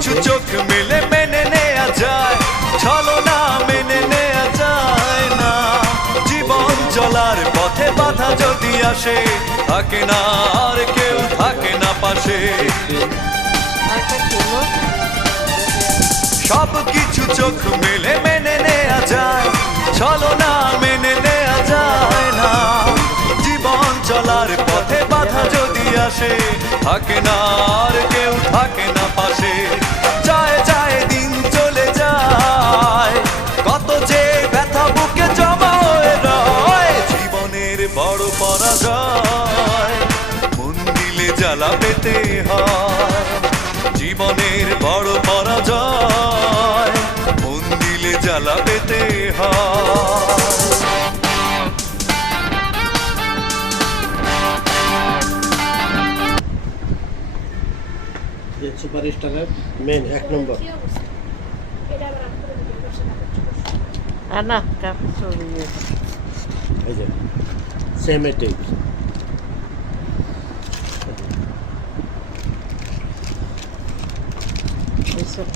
কিছু চোখ মেলে মেনে নেয়া যায়, ছলনা মেনে নেয়া যায় না। জীবন চলার পথে বাধা যদি আসে, থাকে না আর কেউ থাকে না পাশে। সব কিছু চোখ মেলে মেনে নেয়া যায়, ছলনা মেনে নেয়া যায় না। জীবন চলার পথে বাধা যদি আসে, থাকে না আর কেউ থাকে না পাশে। যায় যায় দিন চলে যায়, কত যে ব্যথা বুকে জমা হয়ে রয়। জীবনের বড় পরাজয়, মন দিলে জ্বালা পেতে হয়। জীবনের বড় পরাজয়, মন দিলে জ্বালা পেতে হয়। সুপারস্টারের মেন 1 নম্বর। আর না কাপড় চলিয়ে এই যে সেম এটাই। এইসব